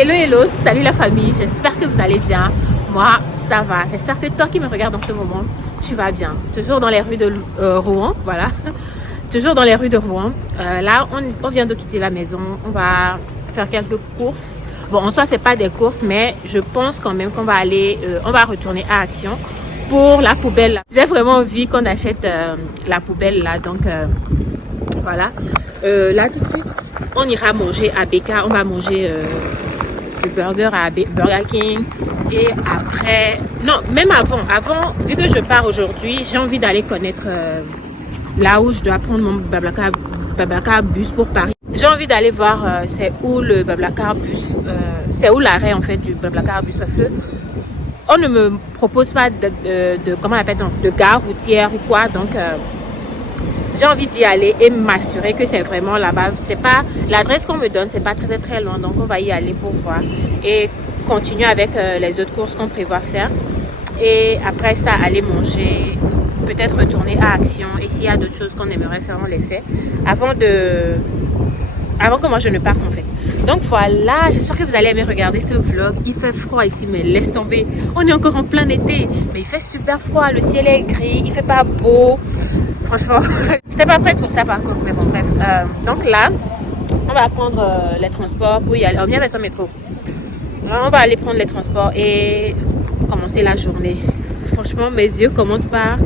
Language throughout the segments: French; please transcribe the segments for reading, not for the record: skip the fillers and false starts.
Hello, hello, salut la famille, j'espère que vous allez bien. Moi, ça va. J'espère que toi qui me regardes en ce moment, tu vas bien. Toujours dans les rues de Rouen, voilà. Toujours dans les rues de Rouen. Là, on vient de quitter la maison. On va faire quelques courses. Bon, en soi, c'est pas des courses, mais je pense quand même qu'on va aller, on va retourner à Action pour la poubelle. J'ai vraiment envie qu'on achète la poubelle là, donc voilà. Là, tout de suite, on ira manger à BK. On va manger du burger à Burger King. Et après, non, même avant, vu que je pars aujourd'hui, j'ai envie d'aller connaître là où je dois prendre mon Blablacar bus pour Paris. J'ai envie d'aller voir c'est où le Blablacar bus, c'est où l'arrêt en fait du Blablacar bus, parce que on ne me propose pas de comment on appelle, de gare routière ou quoi, donc j'ai envie d'y aller et m'assurer que c'est vraiment là-bas. C'est pas l'adresse qu'on me donne, c'est pas très loin, donc on va y aller pour voir et continuer avec les autres courses qu'on prévoit faire. Et après ça, aller manger, peut-être retourner à Action. Et s'il y a d'autres choses qu'on aimerait faire, on les fait avant que moi je ne parte en fait. Donc voilà, j'espère que vous allez aimer regarder ce vlog. Il fait froid ici, mais laisse tomber. On est encore en plein été, mais il fait super froid. Le ciel est gris, il fait pas beau. Franchement, j'étais pas prête pour ça par contre, mais bon bref. Donc là, on va prendre les transports pour y aller. On vient avec son métro. Là, on va aller prendre les transports et commencer la journée. Franchement, mes yeux commencent par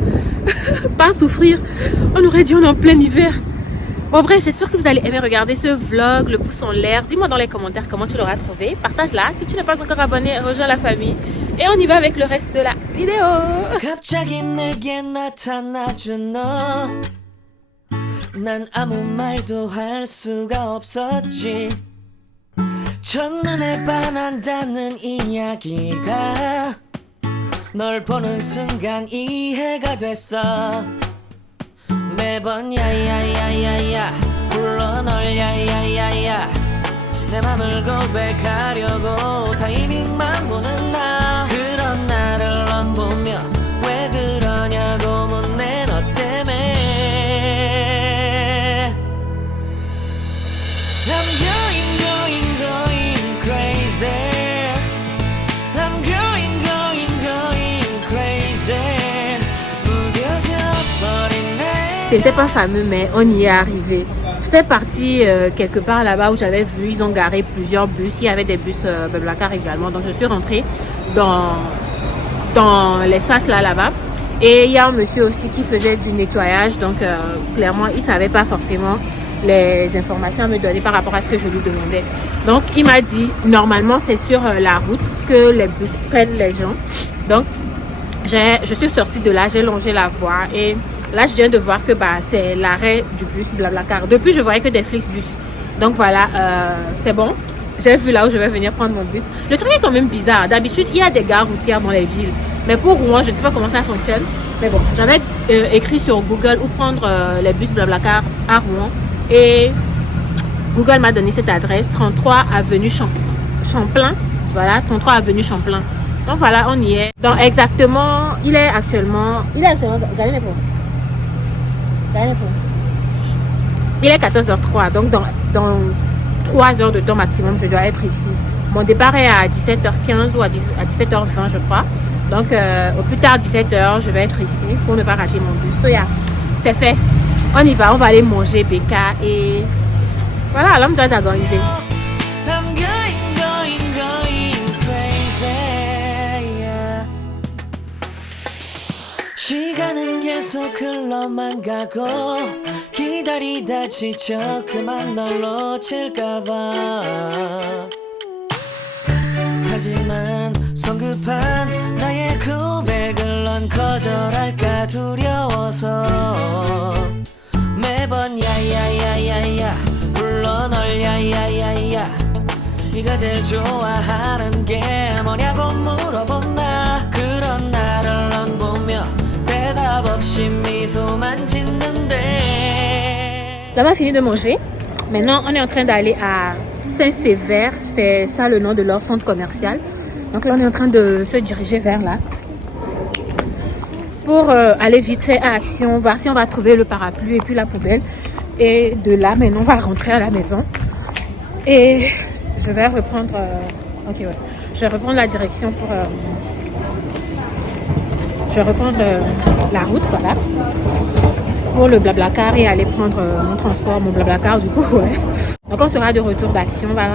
souffrir. On aurait dit on est en plein hiver. Bon bref, j'espère que vous allez aimer regarder ce vlog, le pouce en l'air. Dis-moi dans les commentaires comment tu l'auras trouvé. Partage-la. Si tu n'es pas encore abonné, rejoins la famille. Et on y va avec le reste de la vidéo. 갑자기 내게 나타나준 너. 난 아무 말도 할 수가 없었지. 첫눈에 반한다는 이야기가 널 보는 순간 이해가 됐어. 매번 야야야야야 불러 널 야야야야 내 맘을 고백하려고 타이밍만 보는 나. 그런 나를 넌 보며 왜 그러냐고 묻네 너 때문에. I'm going crazy. I'm going crazy. 무뎌져 버리네. C'était pas fameux, mais on y est arrivé. J'étais partie quelque part là-bas où j'avais vu, ils ont garé plusieurs bus. Il y avait des bus Blablacar également. Donc je suis rentrée dans l'espace là-bas. Et il y a un monsieur aussi qui faisait du nettoyage. Donc clairement, il ne savait pas forcément les informations à me donner par rapport à ce que je lui demandais. Donc il m'a dit, normalement c'est sur la route que les bus prennent les gens. Donc je suis sortie de là, j'ai longé la voie et là je viens de voir que c'est l'arrêt du bus Blablacar. Depuis je voyais que des Flixbus. Donc voilà, c'est bon. J'ai vu là où je vais venir prendre mon bus. Le truc est quand même bizarre. D'habitude il y a des gares routières dans les villes. Mais pour Rouen, je ne sais pas comment ça fonctionne. Mais bon, j'avais écrit sur Google où prendre les bus Blablacar à Rouen. Et Google m'a donné cette adresse, 33 avenue Champlain. Voilà, 33 avenue Champlain. Donc voilà, on y est. Donc exactement, il est actuellement, regardez les points. Il est 14h03, donc dans 3 heures de temps maximum, je dois être ici. Mon départ est à 17h15 ou à 17h20, je crois. Donc au plus tard 17h, je vais être ici pour ne pas rater mon bus. So, yeah, c'est fait. On y va, on va aller manger BK et voilà, l'homme doit s'organiser. 시간은 계속 흘러만 가고 기다리다 지쳐 그만 널 놓칠까봐. 하지만 성급한 나의 고백을 넌 거절할까 두려워서 매번 야야야야야 불러 널 야야야야 네가 제일 좋아하는 게 뭐냐고 물어본 나. 그런 나를 넌 보며 대답 없이 미소만 짓는데. Là, on a fini de manger. Maintenant, on est en train d'aller à Saint-Sévère. C'est ça le nom de leur centre commercial. Donc là, on est en train de se diriger vers là. Pour aller vite fait à Action, voir si on va trouver le parapluie et puis la poubelle. Et de là, maintenant, on va rentrer à la maison. Et je vais reprendre... ok, ouais. Je vais reprendre la direction pour... je vais reprendre la route, voilà. Pour le Blablacar et aller prendre mon transport, mon Blablacar, du coup, ouais. Donc, on sera de retour d'action. On va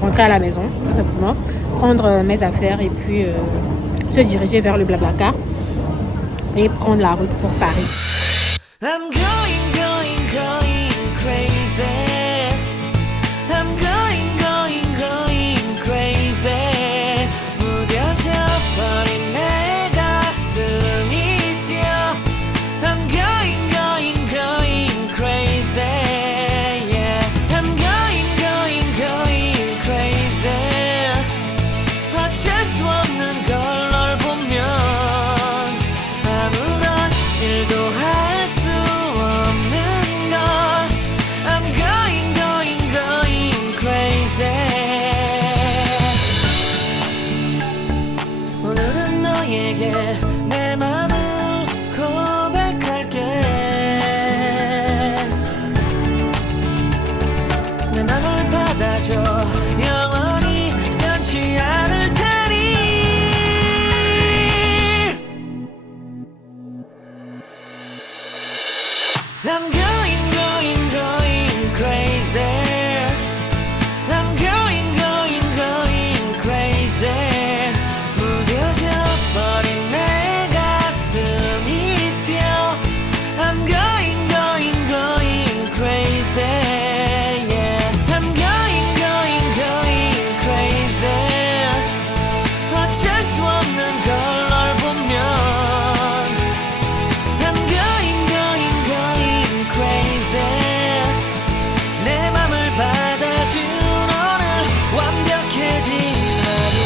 rentrer à la maison, tout simplement. Prendre mes affaires et puis se diriger vers le Blablacar. Et prendre la route pour Paris. I'm going crazy. I'm going crazy. 무뎌져 버린 내 가슴이 뛰어. I'm going crazy. Yeah. I'm going crazy. 어쩔 수 없는 걸 널 보면 아무런 일도 할 수 없는 걸. I'm going crazy. 오늘은 너에게 내 맘을 고백할게. 내 맘을 받아줘. 영원히 변치 않을 테니. I'm going crazy. I'm going crazy. 무뎌져 버린 내 가슴이 뛰어. I'm going crazy. Yeah. I'm going crazy. 어쩔 수 없는 걸 널 보면 I'm going crazy. 내 맘을 받아준 오늘 완벽해진 하루.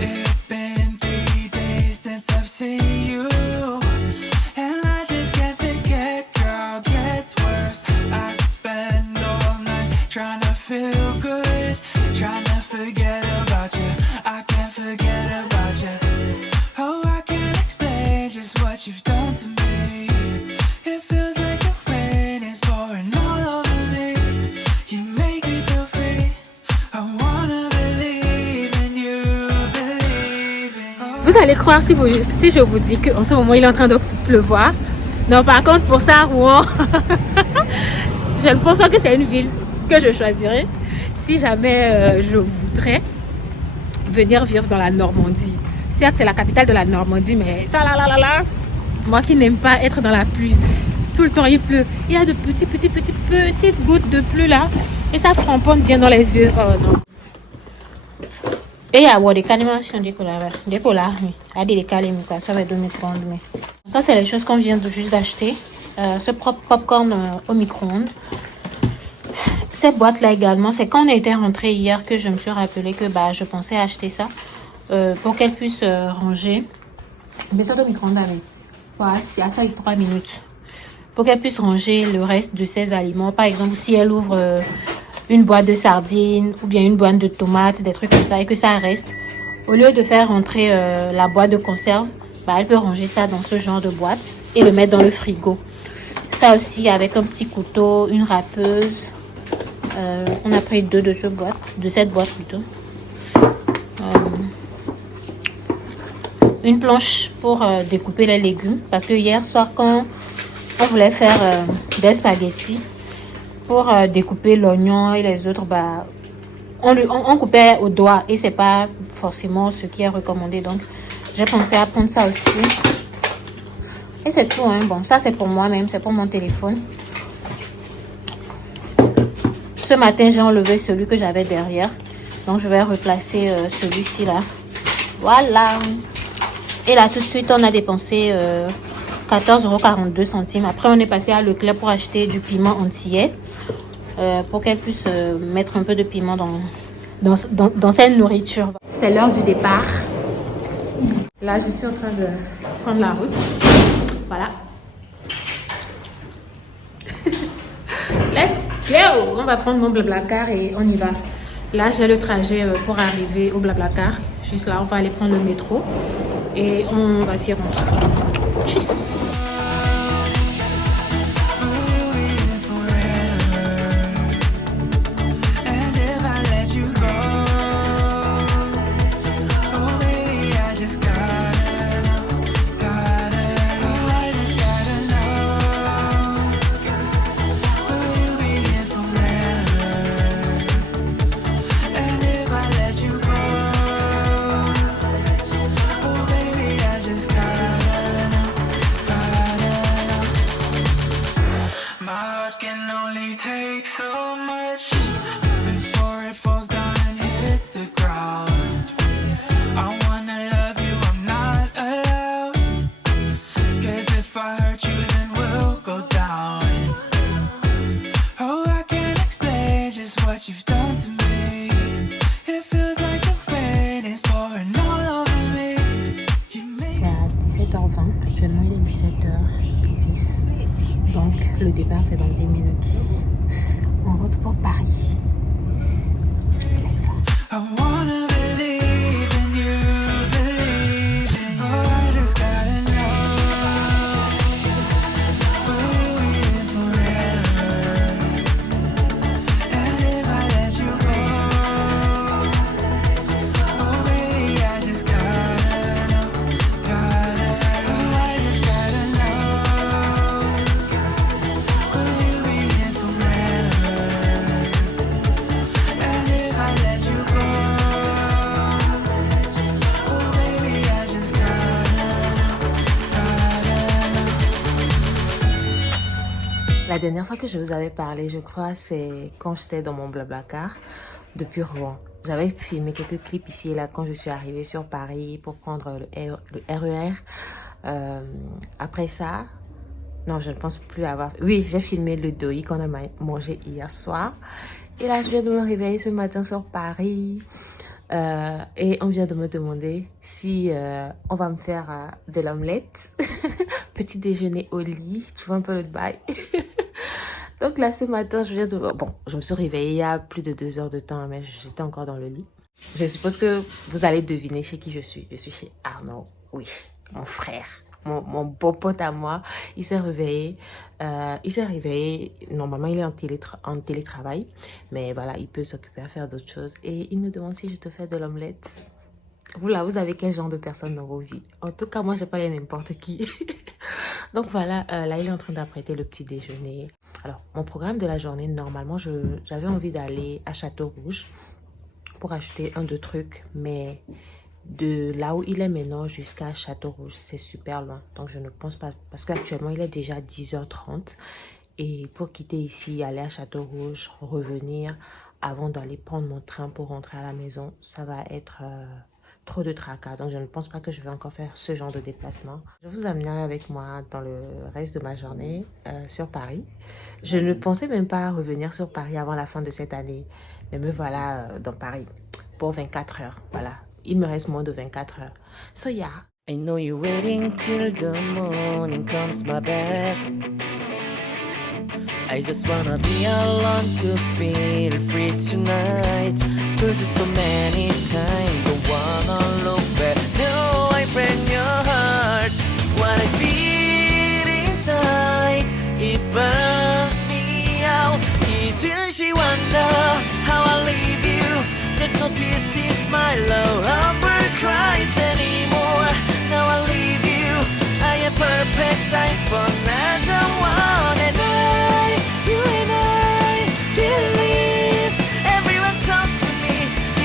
It's been 3 days since I've seen you, and I just can't forget, girl, gets worse. I spend all night trying to feel good, trying to forget about you. I can't forget about you. Oh, I can't explain just what you've done to me. It feels like the rain is pouring all over me. You make me feel free. I wanna believe in you, believe in you. Vous allez croire si je vous dis qu'en ce moment, il est en train de pleuvoir. Non, par contre, pour ça, Rouen, je ne pense pas que c'est une ville que je choisirais si jamais je voudrais venir vivre dans la Normandie. Certes, c'est la capitale de la Normandie, mais ça là, moi qui n'aime pas être dans la pluie, tout le temps il pleut. Il y a de petites gouttes de pluie là, et ça framponne bien dans les yeux. Oh non. Et à des animations des colas, ça va être 2030. Ça, c'est les choses qu'on vient de juste d'acheter. Ce propre popcorn au micro-ondes. Ces boîtes-là également, c'est quand on était rentré hier que je me suis rappelé que je pensais acheter ça pour qu'elle puisse ranger. Mais ça au micro-ondes, voilà, c'est à ça 3 minutes. Pour qu'elle puisse ranger le reste de ses aliments. Par exemple, si elle ouvre une boîte de sardines ou bien une boîte de tomates, des trucs comme ça, et que ça reste, au lieu de faire rentrer la boîte de conserve, elle peut ranger ça dans ce genre de boîte et le mettre dans le frigo. Ça aussi avec un petit couteau, une râpeuse. On a pris 2 de cette boîte plutôt. Une planche pour découper les légumes, parce que hier soir quand on voulait faire des spaghettis, pour découper l'oignon et les autres, on coupait au doigt et c'est pas forcément ce qui est recommandé. Donc j'ai pensé à prendre ça aussi. Et c'est tout, hein. Bon, ça c'est pour moi-même, c'est pour mon téléphone. Ce matin, j'ai enlevé celui que j'avais derrière. Donc je vais replacer celui-ci là. Voilà. Et là tout de suite, on a dépensé 14,42 €. Après, on est passé à Leclerc pour acheter du piment antillais. Pour qu'elle puisse mettre un peu de piment dans sa nourriture. C'est l'heure du départ. Là, je suis en train de prendre la route. Voilà. Let's Yo, on va prendre mon Blablacar et on y va. Là, j'ai le trajet pour arriver au Blablacar. Juste là, on va aller prendre le métro et on va s'y rendre. Tchuss! Actuellement il est 17h10, donc le départ c'est dans 10 minutes. En route pour Paris. Let's go. La dernière fois que je vous avais parlé, je crois, c'est quand j'étais dans mon Blablacar depuis Rouen. J'avais filmé quelques clips ici et là quand je suis arrivée sur Paris pour prendre le RER. Après ça, non, je ne pense plus avoir... Oui, j'ai filmé le doi qu'on a mangé hier soir. Et là, je viens de me réveiller ce matin sur Paris. Et on vient de me demander si on va me faire de l'omelette. Petit déjeuner au lit, tu vois un peu le bail. Donc là, ce matin, je viens de... Bon, je me suis réveillée il y a plus de 2 heures de temps, mais j'étais encore dans le lit. Je suppose que vous allez deviner chez qui je suis. Je suis chez Arnaud, oui, mon frère. Mon bon pote à moi, il s'est réveillé. Normalement, il est en télétravail. Mais voilà, il peut s'occuper à faire d'autres choses. Et il me demande si je te fais de l'omelette. Vous avez quel genre de personne dans vos vies? En tout cas, moi, je n'ai pas n'importe qui. Donc voilà, là, il est en train d'apprêter le petit déjeuner. Alors, mon programme de la journée, normalement, j'avais envie d'aller à Château-Rouge pour acheter 2 trucs. Mais de là où il est maintenant jusqu'à Château-Rouge, c'est super loin. Donc, je ne pense pas, parce qu'actuellement, il est déjà 10h30. Et pour quitter ici, aller à Château-Rouge, revenir, avant d'aller prendre mon train pour rentrer à la maison, ça va être... trop de tracas, donc je ne pense pas que je vais encore faire ce genre de déplacement. Je vous amènerai avec moi dans le reste de ma journée sur Paris. Je ne pensais même pas revenir sur Paris avant la fin de cette année, mais me voilà dans Paris pour 24 heures. Voilà, il me reste moins de 24 heures. So yeah. I know you're waiting till the morning comes my bed. I just wanna be alone to feel free tonight. Told you so many times, don't wanna look back. Do I break your heart? What I feel inside, it burns me out. She wonder how I leave you. There's no tears, my love, Humber cries anymore. Now I leave you. I am perfect size for another one, and you and I believe. Everyone talk to me.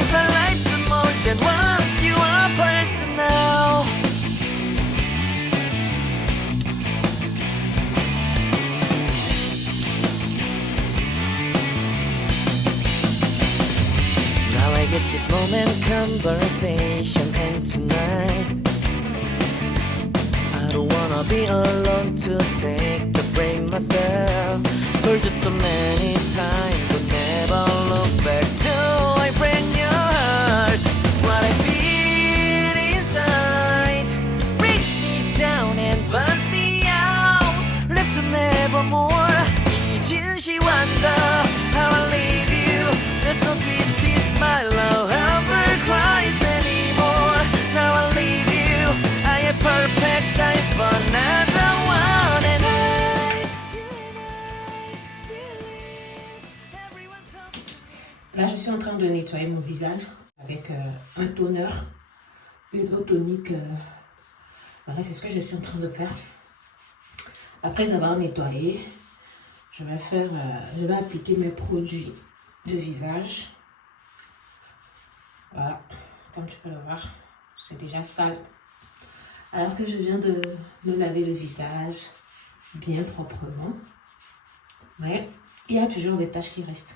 If our life's more than once, you are personal. Now I get this moment conversation, and tonight I don't wanna be alone to take the blame myself. For just so many times, but never look back. Till I break your heart. What I feel inside breaks me down and burns me out. Left to nevermore. She wonder Là, je suis en train de nettoyer mon visage avec un toner, une eau tonique. Voilà, c'est ce que je suis en train de faire. Après avoir nettoyé, je vais appliquer mes produits de visage. Voilà, comme tu peux le voir, c'est déjà sale. Alors que je viens de me laver le visage bien proprement. Mais il y a toujours des taches qui restent.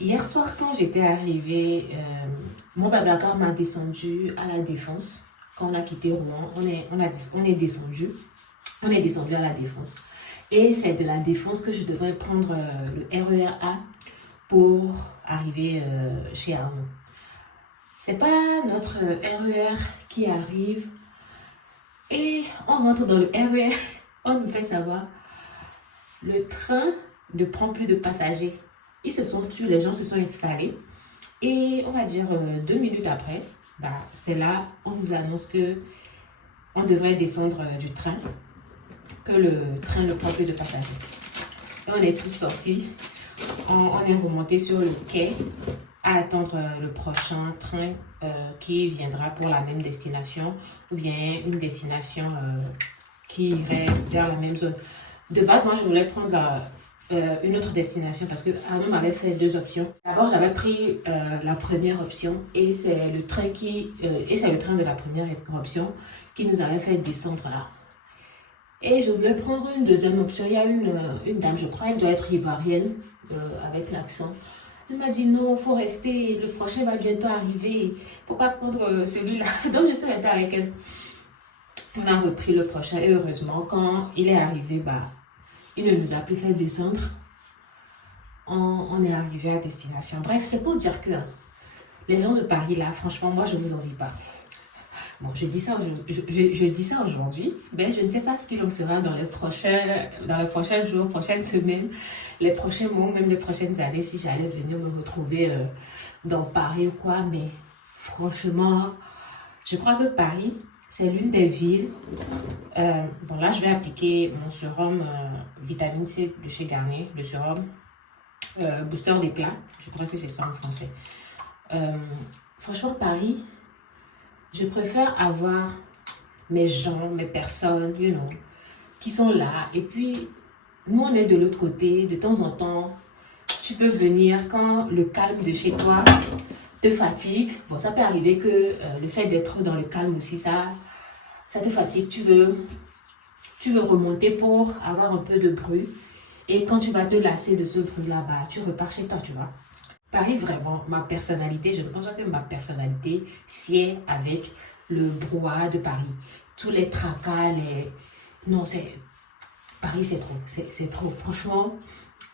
Hier soir, quand j'étais arrivée, mon babacar m'a descendu à la Défense. Quand on a quitté Rouen, on est descendu à la Défense. Et c'est de la Défense que je devrais prendre le RER A pour arriver chez Arnaud. C'est pas notre RER qui arrive et on rentre dans le RER, on nous fait savoir le train ne prend plus de passagers. Ils se sont tués, les gens se sont installés et on va dire 2 minutes après, c'est là on nous annonce que on devrait descendre du train, que le train ne prend plus de passagers. Et on est tous sortis, on est remonté sur le quai à attendre le prochain train qui viendra pour la même destination ou bien une destination qui irait vers la même zone. De base, moi, je voulais prendre une autre destination parce que Arnaud m'avait fait 2 options. D'abord, j'avais pris la première option et c'est le train de la première option qui nous avait fait descendre là. Et je voulais prendre une deuxième option. Il y a une dame, je crois, elle doit être ivoirienne avec l'accent. Elle m'a dit non, il faut rester, le prochain va bientôt arriver, il ne faut pas prendre celui-là. Donc je suis restée avec elle. On a repris le prochain et heureusement, quand il est arrivé, il ne nous a plus fait descendre. On est arrivé à destination. Bref, c'est pour dire que les gens de Paris, là, franchement, moi, je ne vous envie pas. Bon, je dis ça aujourd'hui, mais je ne sais pas ce qu'il en sera dans les prochains jours, prochaines semaines, les prochains mois, même les prochaines années, si j'allais venir me retrouver dans Paris ou quoi. Mais franchement, je crois que Paris, c'est l'une des villes. Bon, là, je vais appliquer mon sérum vitamine C de chez Garnier, le sérum booster d'éclat. Je crois que c'est ça en français. Franchement, Paris, je préfère avoir mes gens, mes personnes, qui sont là. Et puis, nous, on est de l'autre côté. De temps en temps, tu peux venir quand le calme de chez toi te fatigue. Bon, ça peut arriver que le fait d'être dans le calme aussi, ça te fatigue. Tu veux remonter pour avoir un peu de bruit. Et quand tu vas te lasser de ce bruit-là, tu repars chez toi, tu vois. Paris, vraiment, ma personnalité, je ne pense pas que ma personnalité sied avec le brouhaha de Paris. Tous les tracas, non, Paris, c'est trop. C'est trop. Franchement,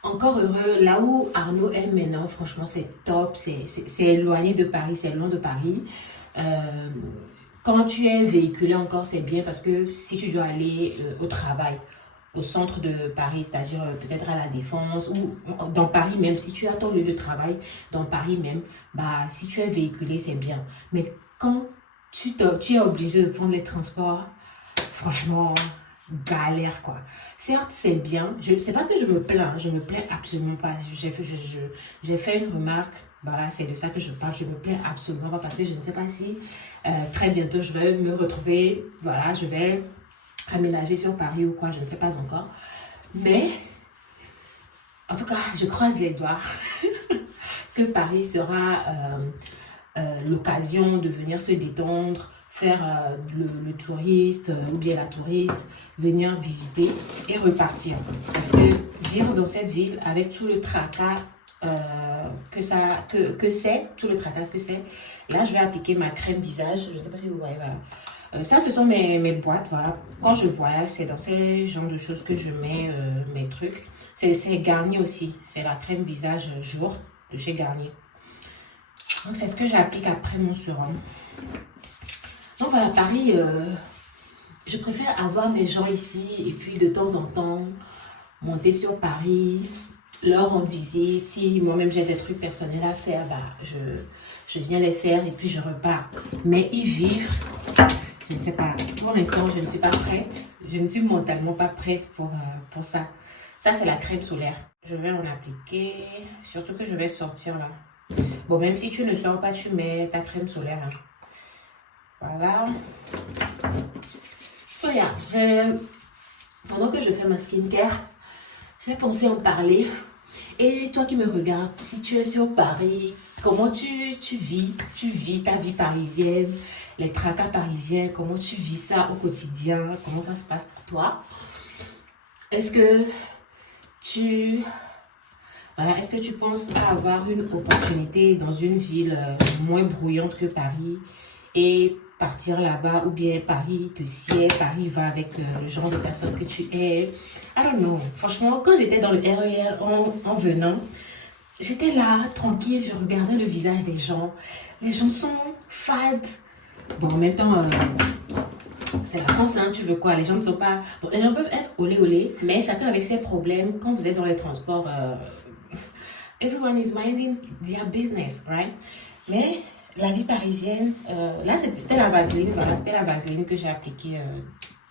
encore heureux. Là où Arnaud est maintenant, franchement, c'est top. C'est éloigné de Paris, c'est loin de Paris. Quand tu es véhiculé encore, c'est bien parce que si tu dois aller au travail, au centre de Paris, c'est-à-dire peut-être à la Défense ou dans Paris même, si tu as ton lieu de travail dans Paris même, si tu es véhiculé, c'est bien. Mais quand tu es obligé de prendre les transports, franchement, galère quoi. Certes, c'est bien. C'est pas que je me plains, je me plains absolument pas. J'ai fait une remarque, voilà, c'est de ça que je parle. Je me plains absolument pas parce que je ne sais pas si très bientôt je vais me retrouver, voilà, je vais aménager sur Paris ou quoi, je ne sais pas encore. Mais, en tout cas, je croise les doigts que Paris sera l'occasion de venir se détendre, faire le touriste ou bien la touriste, venir visiter et repartir. Parce que vivre dans cette ville avec tout le tracas que c'est, tout le tracas que c'est, là je vais appliquer ma crème visage, je ne sais pas si vous voyez, voilà. Ça, ce sont mes boîtes, voilà. Quand je voyage, c'est dans ces genres de choses que je mets mes trucs. C'est Garnier aussi. C'est la crème visage jour de chez Garnier. Donc, c'est ce que j'applique après mon sérum. Donc, voilà, Paris, je préfère avoir mes gens ici et puis de temps en temps, monter sur Paris, leur rendre visite. Si moi-même j'ai des trucs personnels à faire, je viens les faire et puis je repars. Mais y vivre... Je ne sais pas. Pour l'instant, je ne suis pas prête. Je ne suis mentalement pas prête pour ça. Ça, c'est la crème solaire. Je vais en appliquer, surtout que je vais sortir là. Bon, même si tu ne sors pas, tu mets ta crème solaire. Hein. Voilà. So, yeah, pendant que je fais ma skincare, j'ai pensé en parler. Et toi qui me regardes, si tu es sur Paris, comment tu vis? Tu vis ta vie parisienne, les tracas parisiens, comment tu vis ça au quotidien? Comment ça se passe pour toi? Est-ce que est-ce que tu penses à avoir une opportunité dans une ville moins bruyante que Paris et partir là-bas, ou bien Paris te sied, Paris va avec le genre de personne que tu es? I don't know. Franchement, quand j'étais dans le RER en venant, j'étais là, tranquille, je regardais le visage des gens. Les gens sont fades. Bon, en même temps, c'est la France, hein, tu veux quoi? Les gens ne sont pas... Bon, les gens peuvent être olé olé, mais chacun avec ses problèmes. Quand vous êtes dans les transports, everyone is minding their business, right? Mais la vie parisienne, là c'était la vaseline, voilà, c'était la vaseline que j'ai appliquée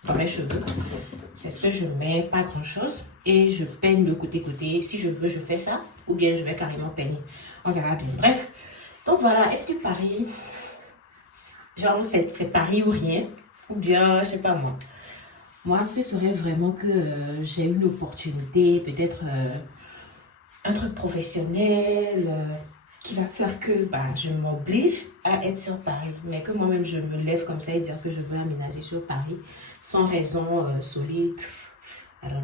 dans mes cheveux. C'est ce que je mets, pas grand chose. Et je peigne de côté-côté. Si je veux, je fais ça. Ou bien je vais carrément peigner. On verra bien. Bref. Donc voilà, est-ce que Paris, genre c'est Paris ou rien? Ou bien, je sais pas moi. Moi, ce serait vraiment que j'ai une opportunité, peut-être un truc professionnel qui va faire que je m'oblige à être sur Paris. Mais que moi-même, je me lève comme ça et dire que je veux aménager sur Paris sans raison solide. Alors,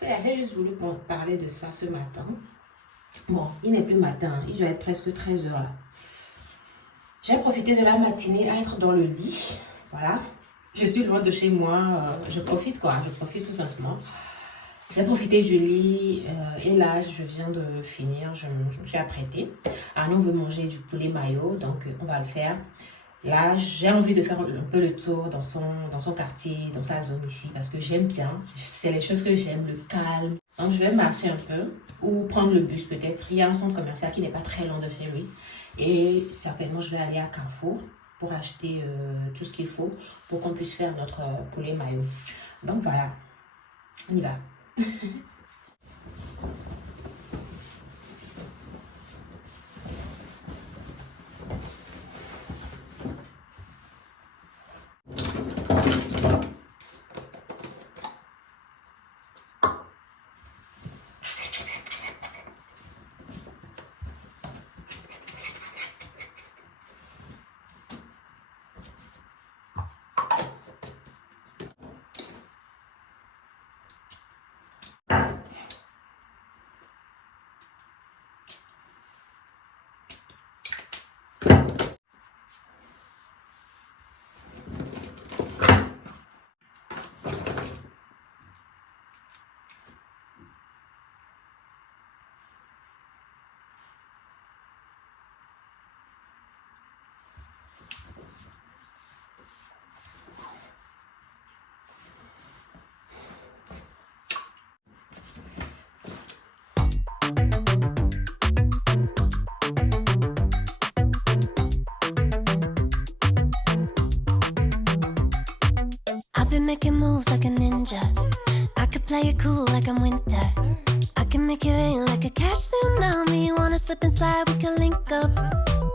j'ai juste voulu parler de ça ce matin. Bon, il n'est plus matin, il doit être presque 13h là. J'ai profité de la matinée à être dans le lit. Voilà, je suis loin de chez moi, je profite tout simplement. J'ai profité du lit et là, je viens de finir, je me suis apprêtée. Arnaud veut manger du poulet mayo, donc on va le faire. Là, j'ai envie de faire un peu le tour dans son quartier, dans sa zone ici, parce que j'aime bien. C'est les choses que j'aime, le calme. Donc, je vais marcher un peu ou prendre le bus peut-être. Il y a un centre commercial qui n'est pas très loin de chez lui. Et certainement, je vais aller à Carrefour pour acheter tout ce qu'il faut pour qu'on puisse faire notre poulet mayo. Donc, voilà. On y va. Making moves like a ninja. I could play it cool like I'm winter. I can make it rain like a cash tsunami. You wanna slip and slide, we can link up.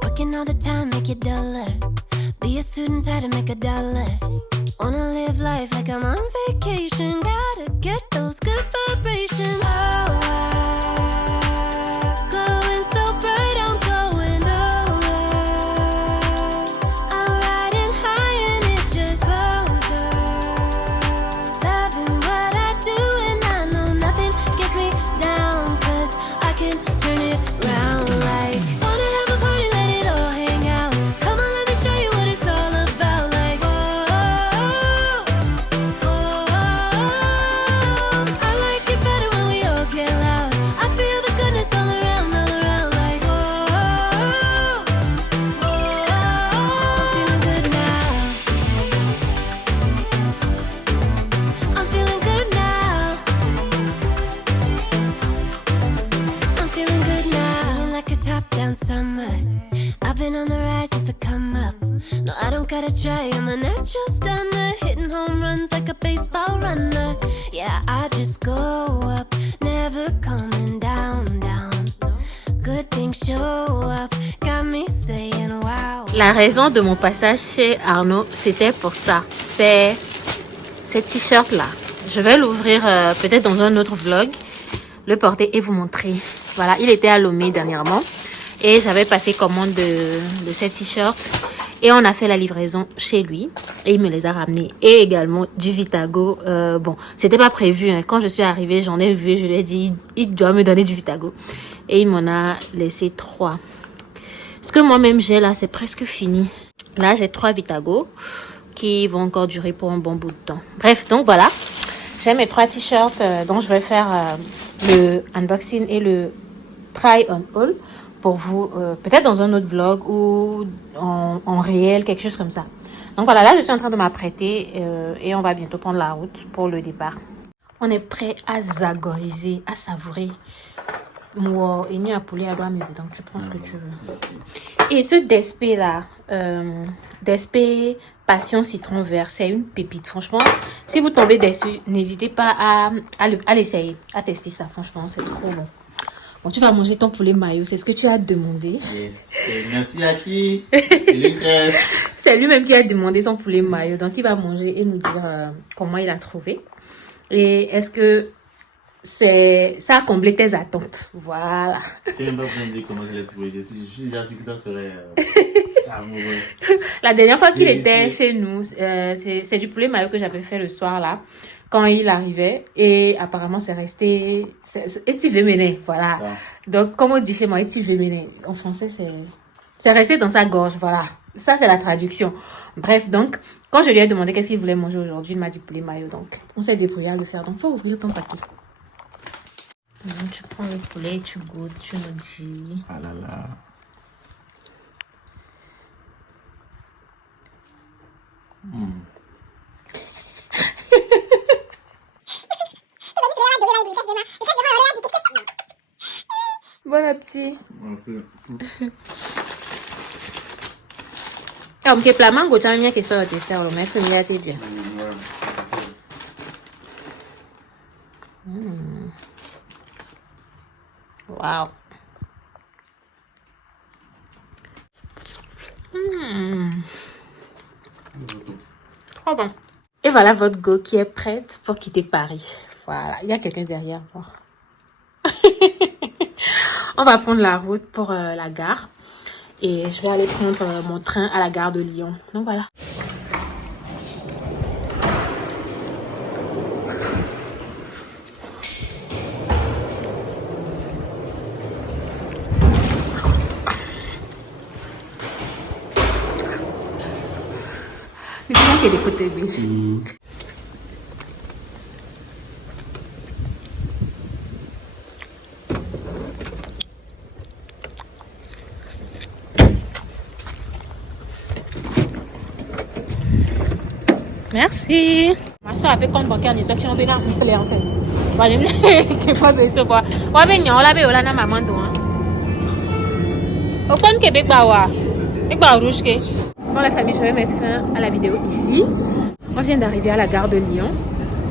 Working all the time, make it duller. Be a student, try to make a dollar. Wanna live life like I'm on vacation. Gotta get those good vibrations. Oh, glowing so bright, I'm going solar. I'm riding high and it's just closer. Loving what I do and I know nothing gets me down, 'cause I can turn it round like. Wanna have a party, let it all hang out. Come on, let me show you what it's all about. Like, whoa, whoa. I like it better when we all get loud. I feel the goodness all around, like, whoa, whoa. I'm feeling good now. I'm feeling good now. I'm feeling good now. Feeling like a top-down summer. I've been on the rise, it's a come up. No, I don't gotta try, I'm a natural stunner, hitting home runs like a baseball runner. Yeah, I just go up, never coming down, down. Good things show up, got me saying wow. La raison de mon passage chez Arnaud, c'était pour ça. C'est ces t-shirts là. Je vais l'ouvrir peut-être dans un autre vlog, le porter et vous montrer. Voilà, il était à Lomé dernièrement et j'avais passé commande de ces t-shirts et on a fait la livraison chez lui et il me les a ramenés. Et également du Vitago. Bon, c'était pas prévu, hein. Quand je suis arrivée, j'en ai vu, je lui ai dit il doit me donner du Vitago et il m'en a laissé 3. Ce que moi-même j'ai là, c'est presque fini. Là, j'ai 3 Vitago qui vont encore durer pour un bon bout de temps. Bref, donc voilà. J'ai mes 3 t-shirts dont je vais faire le unboxing et le try on haul pour vous, peut-être dans un autre vlog ou en réel, quelque chose comme ça. Donc voilà, là je suis en train de m'apprêter et on va bientôt prendre la route pour le départ. On est prêt à zagoriser, à savourer. Moi, il n'y a poulet à doigt, donc tu prends ce que tu veux. Et ce Despé là, Despé Passion Citron Vert, c'est une pépite. Franchement, si vous tombez dessus, n'hésitez pas à l'essayer, à tester ça. Franchement, c'est trop bon. Bon, tu vas manger ton poulet mayo, c'est ce que tu as demandé. Yes. Merci à qui? C'est Lucrèce. C'est lui-même qui a demandé son poulet mayo, donc il va manger et nous dire comment il a trouvé. Et est-ce que ça a comblé tes attentes? Voilà. Je ne vais pas vous dire comment je l'ai trouvé. Je suis déjà sûr que ça serait savoureux. La dernière fois qu'il Oui, était c'est- chez nous, c'est du poulet mayo que j'avais fait le soir là, quand il arrivait. Et apparemment, c'est resté. Et tu veux mener, voilà. Ah. Donc, comme on dit chez moi, et tu veux mener. En français, c'est resté dans sa gorge, voilà. Ça, c'est la traduction. Bref, donc, quand je lui ai demandé qu'est-ce qu'il voulait manger aujourd'hui, il m'a dit poulet mayo. Donc, on s'est débrouillé à le faire. Donc, il faut ouvrir ton paquet. Donc, tu prends le poulet, tu goûtes, tu nous dis. Ah là là. Bon appétit. Un peu. Comme que plat mango, tu as un qui sort de dessert, mais est-ce que il a été bien? Wow. Trop bon. Et voilà votre go qui est prête pour quitter Paris. Voilà, il y a quelqu'un derrière moi. On va prendre la route pour la gare. Et je vais aller prendre mon train à la gare de Lyon. Donc voilà. Mais c'est là qu'il y a des côtés B. Merci. Ma soeur a fait compte bancaire, ni soeur qui ont bien appelé en fait. Voilà, je pas besoin quoi. On va venir, on l'a vu, on l'a na maman toi. Au compte Québec bawa, Québec bawa rouge que. Bon la famille, je vais mettre fin à la vidéo ici. On vient d'arriver à la gare de Lyon.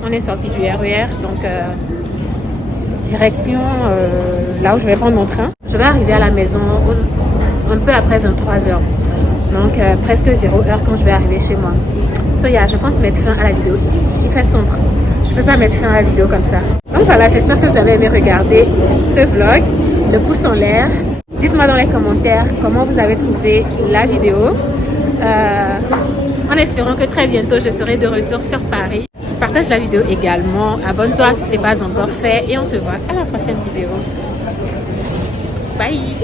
On est sorti du RER, donc direction là où je vais prendre mon train. Je vais arriver à la maison un peu après 23h. Donc presque 0 heure quand je vais arriver chez moi. So yeah, je compte mettre fin à la vidéo ici. Il fait sombre. Je peux pas mettre fin à la vidéo comme ça. Donc voilà, j'espère que vous avez aimé regarder ce vlog. Le pouce en l'air. Dites-moi dans les commentaires comment vous avez trouvé la vidéo. En espérant que très bientôt je serai de retour sur Paris. Partage la vidéo également. Abonne-toi si ce n'est pas encore fait. Et on se voit à la prochaine vidéo. Bye.